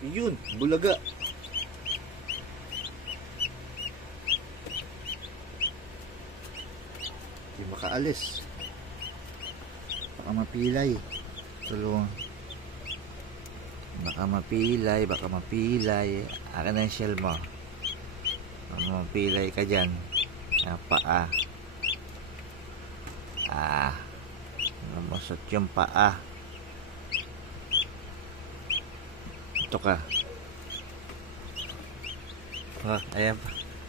Yun, bulaga. Hindi makaalis. Baka mapilay. Tulungan. Baka mapilay. Akin na yung shell mo. Baka mapilay ka dyan. Paa. Namusot yung paa. Ito ka. Ayan.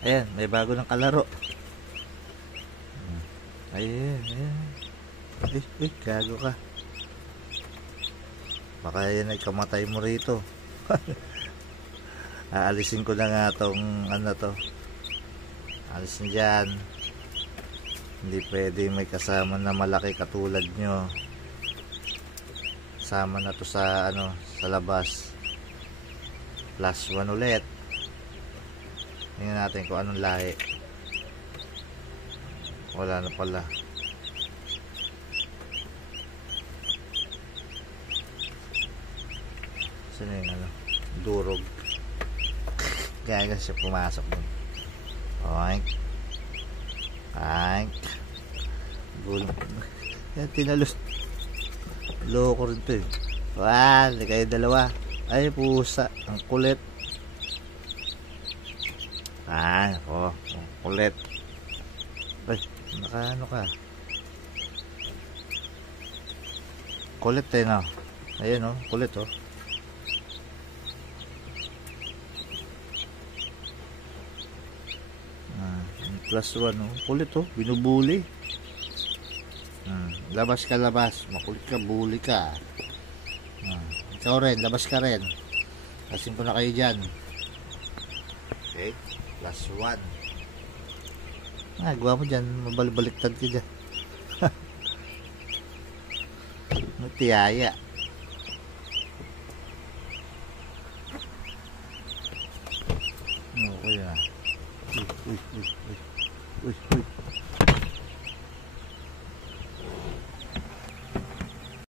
Ayan, may bago ng kalaro. Ayan. Gago ka. Baka yan ay kamatay mo rito. Aalisin ko na nga tong to. Alisin dyan. Hindi pwede may kasama na malaki katulad nyo. Sama na to sa sa labas. +1 ulit. Tingnan natin kung anong lahi. Wala na pala. Saan yung durog. Kaya siya pumasok dun. Oink. Yan, tinalos. Loko rin to eh. Hindi kayo dalawa. Ay, pusa. Ang kulit. Ang kulit. Ay, nakaano ka. Kulit no. Ayan kulit +1 kulit binubuli. Labas ka. Makulit ka, bully ka. Ikaw rin, labas ka rin. Kasin ko na kayo dyan. Okay, +1. Gawa mo dyan, mabaliktad ka dyan. Tiyaya. Okay na. Uy.